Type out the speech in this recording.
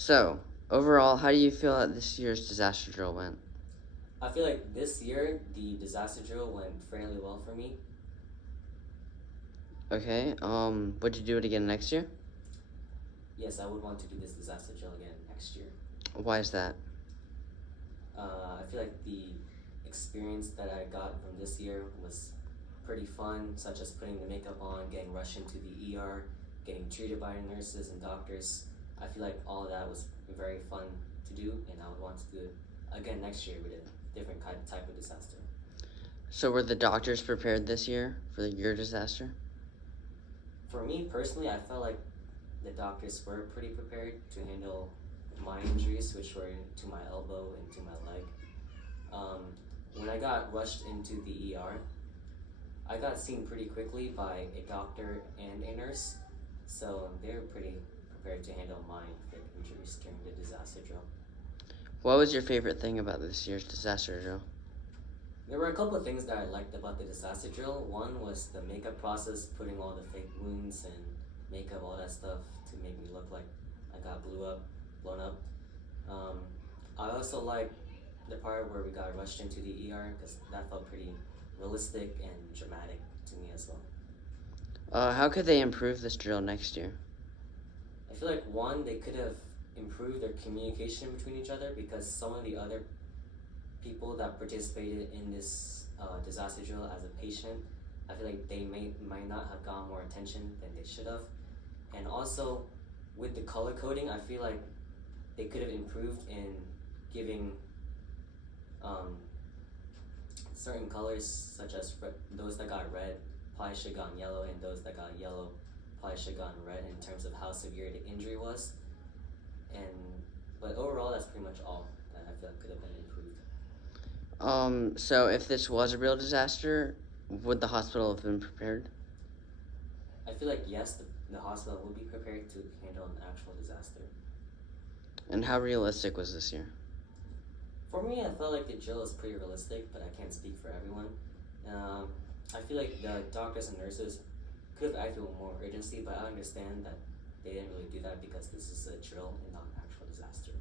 So, overall, how do you feel that this year's disaster drill went? I feel like this year the disaster drill went fairly well for me. Okay, would you do it again next year? Yes, I would want to do this disaster drill again next year. Why is that? I feel like the experience that I got from this year was pretty fun, such as putting the makeup on, getting rushed into the ER, getting treated by nurses and doctors. I feel like all of that was very fun to do, and I would want to do it again next year with a different type of disaster. So, were the doctors prepared this year for your disaster? For me personally, I felt like the doctors were pretty prepared to handle my injuries, which were to my elbow and to my leg. Um, when I got rushed into the ER, I got seen pretty quickly by a doctor and a nurse, so they were pretty prepared to handle my injuries during the disaster drill. What was your favorite thing about this year's disaster drill? There were a couple of things that I liked about the disaster drill. One was the makeup process, putting all the fake wounds and makeup, all that stuff to make me look like I got blown up. Um, I also liked the part where we got rushed into the ER because that felt pretty realistic and dramatic to me as well. How could they improve this drill next year? I feel like one, they could have improved their communication between each other because some of the other people that participated in this disaster drill as a patient, I feel like they might not have gotten more attention than they should have. And also, with the color coding, I feel like they could have improved in giving um, certain colors, such as those that got red probably should have gotten yellow, and those that got yellow probably should have gotten red in terms of how severe the injury was. And but overall, that's pretty much all that I feel like could have been improved. So if this was a real disaster, would the hospital have been prepared? I feel like yes, the hospital will be prepared to handle an actual disaster. And how realistic was this year? For me, I felt like the drill is pretty realistic, but I can't speak for everyone. Um, I feel like the doctors and nurses could have acted with more urgency, but I understand that they didn't really do that because this is a drill and not an actual disaster.